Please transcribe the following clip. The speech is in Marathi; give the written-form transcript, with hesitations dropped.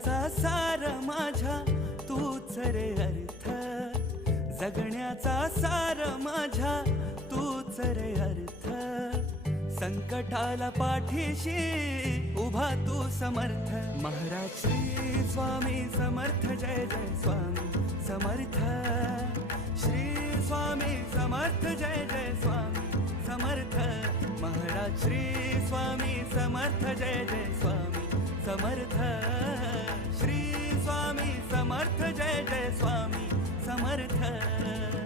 जगण्याचा सार माझ्या तूच रे अर्थ, जगण्याचा सार माझ्या तूच रे अर्थ. संकटाला पाठीशी उभा तू समर्थ. महाराज श्री स्वामी समर्थ, जय जय स्वामी समर्थ. श्री स्वामी समर्थ, जय जय स्वामी समर्थ. महाराज श्री स्वामी समर्थ, जय जय स्वामी समर्थ. श्री स्वामी समर्थ, जय जय स्वामी समर्थ.